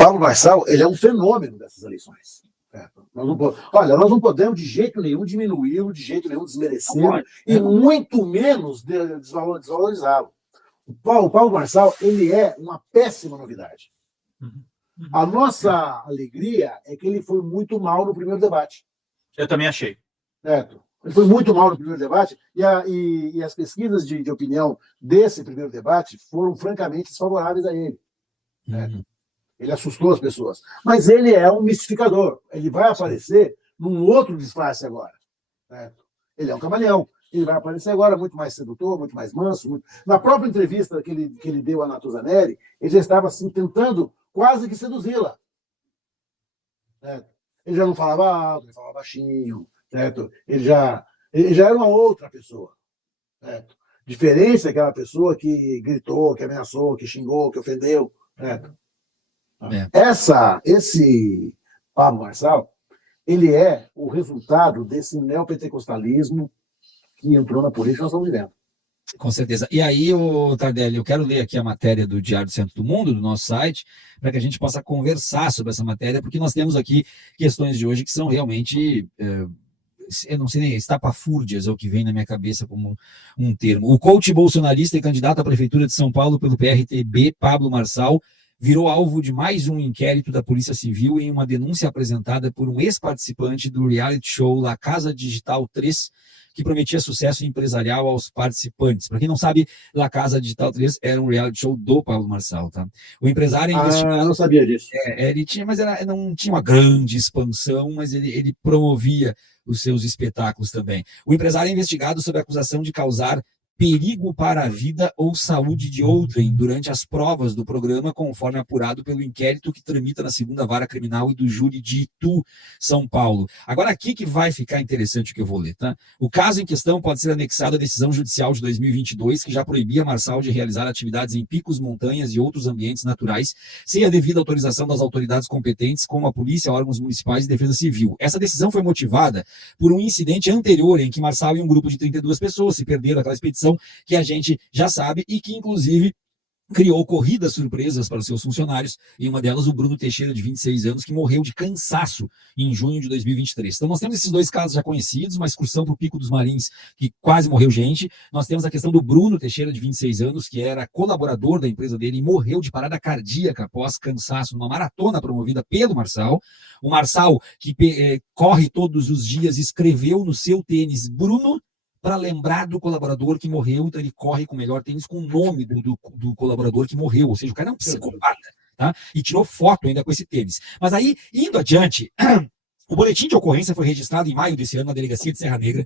Pablo Marçal, ele é um fenômeno dessas eleições. Olha, nós não podemos de jeito nenhum diminuí-lo, de jeito nenhum desmerecê-lo, e muito menos desvalorizá-lo. O Pablo Marçal, ele é uma péssima novidade. A nossa alegria é que ele foi muito mal no primeiro debate. Eu também achei. Certo. Ele foi muito mal no primeiro debate, e as pesquisas de opinião desse primeiro debate foram francamente desfavoráveis a ele. Certo? Ele assustou as pessoas. Mas ele é um mistificador. Ele vai aparecer num outro disfarce agora. Certo? Ele é um camaleão. Ele vai aparecer agora muito mais sedutor, muito mais manso. Na própria entrevista que ele deu a Natuzaneri, ele já estava assim, tentando quase que seduzi-la. Certo? Ele já não falava alto, ele falava baixinho. Certo? Ele já era uma outra pessoa. Certo? Diferente daquela pessoa que gritou, que ameaçou, que xingou, que ofendeu. Certo? Esse Pablo Marçal, ele é o resultado desse neopentecostalismo que entrou na política que nós estamos vivendo. Com certeza. E aí, Tardelli, eu quero ler aqui a matéria do Diário do Centro do Mundo, do nosso site, para que a gente possa conversar sobre essa matéria, porque nós temos aqui questões de hoje que são realmente... eu não sei nem, estapafúrdias é o que vem na minha cabeça como um termo. O coach bolsonarista e candidato à Prefeitura de São Paulo pelo PRTB, Pablo Marçal, virou alvo de mais um inquérito da Polícia Civil em uma denúncia apresentada por um ex-participante do reality show La Casa Digital 3, que prometia sucesso empresarial aos participantes. Para quem não sabe, La Casa Digital 3 era um reality show do Pablo Marçal. Tá? O empresário eu não sabia disso. Ele tinha, mas não tinha uma grande expansão, mas ele promovia os seus espetáculos também. O empresário é investigado sob a acusação de causar perigo para a vida ou saúde de outrem durante as provas do programa, conforme apurado pelo inquérito que tramita na 2ª Vara Criminal e do Júri de Itu, São Paulo. Agora, aqui que vai ficar interessante o que eu vou ler, tá? O caso em questão pode ser anexado à decisão judicial de 2022, que já proibia Marçal de realizar atividades em picos, montanhas e outros ambientes naturais, sem a devida autorização das autoridades competentes, como a polícia, órgãos municipais e defesa civil. Essa decisão foi motivada por um incidente anterior em que Marçal e um grupo de 32 pessoas se perderam naquela expedição que a gente já sabe e que, inclusive, criou corridas surpresas para os seus funcionários, e uma delas o Bruno Teixeira, de 26 anos, que morreu de cansaço em junho de 2023. Então nós temos esses dois casos já conhecidos, uma excursão para o Pico dos Marins, que quase morreu gente. Nós temos a questão do Bruno Teixeira, de 26 anos, que era colaborador da empresa dele e morreu de parada cardíaca após cansaço numa maratona promovida pelo Marçal. O Marçal, que corre todos os dias, escreveu no seu tênis Bruno, para lembrar do colaborador que morreu, então ele corre com o melhor tênis com o nome do colaborador que morreu, ou seja, o cara é um psicopata, tá? E tirou foto ainda com esse tênis. Mas aí, indo adiante, o boletim de ocorrência foi registrado em maio desse ano na delegacia de Serra Negra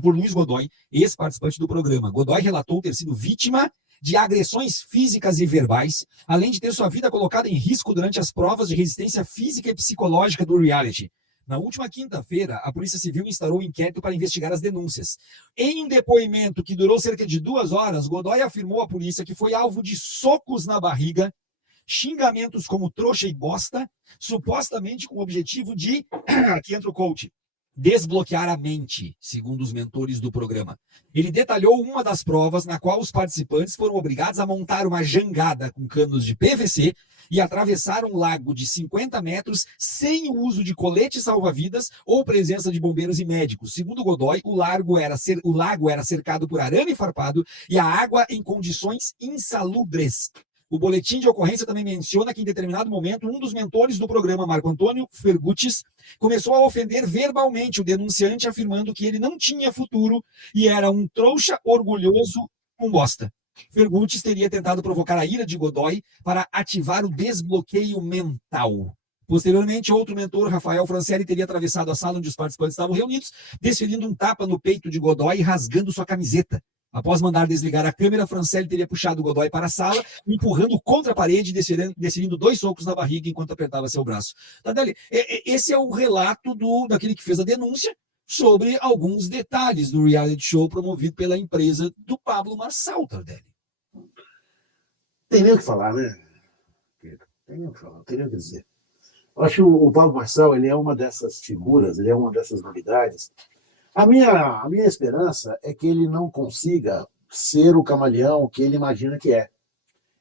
por Luiz Godoy, ex-participante do programa. Godoy relatou ter sido vítima de agressões físicas e verbais, além de ter sua vida colocada em risco durante as provas de resistência física e psicológica do reality. Na última quinta-feira, a Polícia Civil instaurou um inquérito para investigar as denúncias. Em um depoimento que durou cerca de 2 horas, Godoy afirmou à polícia que foi alvo de socos na barriga, xingamentos como trouxa e bosta, supostamente com o objetivo de, aqui entra o coach, desbloquear a mente, segundo os mentores do programa. Ele detalhou uma das provas na qual os participantes foram obrigados a montar uma jangada com canos de PVC e atravessar um lago de 50 metros sem o uso de colete salva-vidas ou presença de bombeiros e médicos. Segundo Godoy, o lago era cercado por arame farpado e a água em condições insalubres. O boletim de ocorrência também menciona que, em determinado momento, um dos mentores do programa, Marco Antônio Fergutis, começou a ofender verbalmente o denunciante, afirmando que ele não tinha futuro e era um trouxa orgulhoso, um bosta. Fergutis teria tentado provocar a ira de Godoy para ativar o desbloqueio mental. Posteriormente, outro mentor, Rafael Francelli, teria atravessado a sala onde os participantes estavam reunidos, desferindo um tapa no peito de Godoy e rasgando sua camiseta. Após mandar desligar a câmera, Francelli teria puxado Godoy para a sala, empurrando contra a parede e desferindo 2 socos na barriga enquanto apertava seu braço. Tardelli, esse é o relato daquele que fez a denúncia sobre alguns detalhes do reality show promovido pela empresa do Pablo Marçal, Tardelli. Tem nem o que falar, né? Tem nem o que falar, tem nem o que dizer. Eu acho que o Pablo Marçal, ele é uma dessas figuras, ele é uma dessas novidades. A minha esperança é que ele não consiga ser o camaleão que ele imagina que é.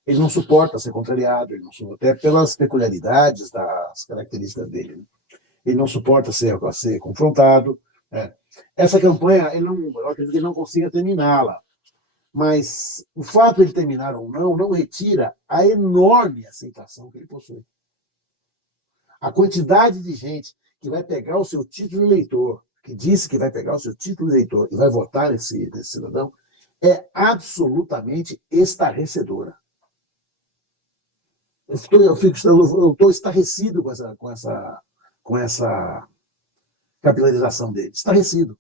Ele não suporta ser contrariado, ele não suporta, até pelas peculiaridades das características dele. Né? Ele não suporta ser confrontado. Né? Essa campanha, eu acredito que ele não consiga terminá-la. Mas o fato de ele terminar ou não retira a enorme aceitação que ele possui. A quantidade de gente que vai pegar o seu título de eleitor, que disse que vai pegar o seu título de eleitor e vai votar nesse cidadão, é absolutamente estarrecedora. Eu estou estarrecido com essa capilarização dele. Estarrecido.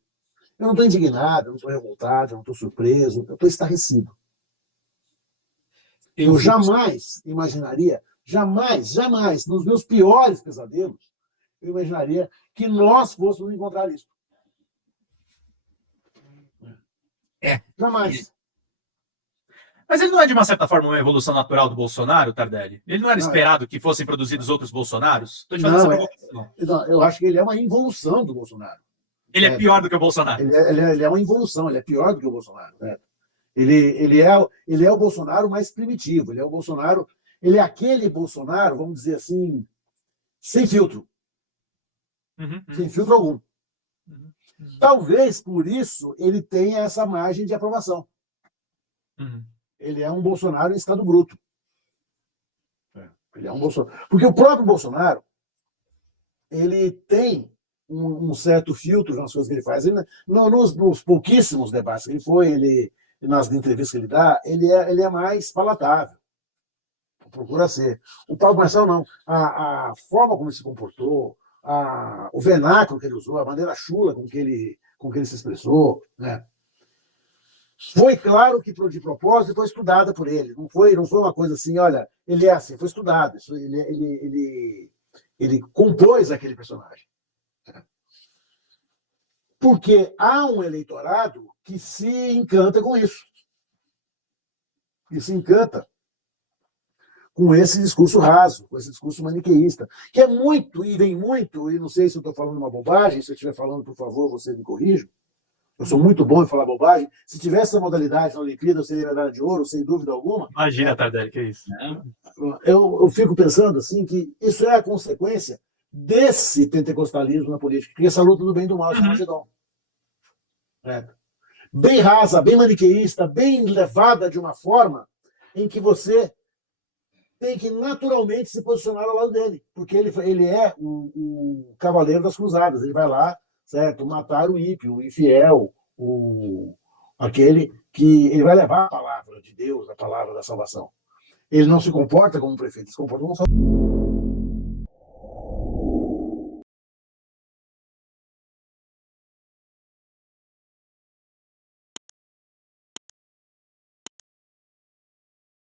Eu não estou indignado, eu não estou revoltado, eu não estou surpreso, eu estou estarrecido. Eu jamais imaginaria, jamais, nos meus piores pesadelos, eu imaginaria que nós fôssemos encontrar isso. Jamais. Mas ele não é, de uma certa forma, uma evolução natural do Bolsonaro, Tardelli? Ele não era esperado que fossem produzidos outros Bolsonaros? Estou te fazendo essa provocação. Eu acho que ele é uma involução do Bolsonaro. Ele é pior do que o Bolsonaro. Ele é uma involução, ele é pior do que o Bolsonaro. Né? Ele é o Bolsonaro mais primitivo, ele é aquele Bolsonaro, vamos dizer assim, sem filtro. Sem filtro algum. Talvez por isso ele tenha essa margem de aprovação. Ele é um Bolsonaro em estado bruto. Ele é um Bolsonaro. Porque o próprio Bolsonaro, ele tem um certo filtro nas coisas que ele faz. Nos pouquíssimos debates que ele foi, nas entrevistas que ele dá, ele é mais palatável. Procura ser. O Paulo Marçal não. A forma como ele se comportou, o vernáculo que ele usou, a maneira chula com que ele se expressou, né? Foi claro que de propósito foi estudada por ele. Não foi uma coisa assim, olha, ele é assim, foi estudado. Ele compôs aquele personagem. Porque há um eleitorado que se encanta com isso. Que se encanta com esse discurso raso, com esse discurso maniqueísta, que é muito, e vem muito, e não sei se eu estou falando uma bobagem, se eu estiver falando, por favor, você me corrija. Eu sou muito bom em falar bobagem. Se tivesse essa modalidade na Olimpíada, eu seria medalha de ouro, sem dúvida alguma. Imagina, Tardelli, que é isso? Eu fico pensando assim que isso é a consequência desse pentecostalismo na política, que essa luta do bem e do mal chama Gedon. Bem rasa, bem maniqueísta, bem levada de uma forma em que você tem que naturalmente se posicionar ao lado dele, porque ele é o cavaleiro das cruzadas, ele vai lá, certo, matar o ímpio, o infiel, aquele que ele vai levar a palavra de Deus, a palavra da salvação. Ele não se comporta como um prefeito, ele se comporta como um salvador.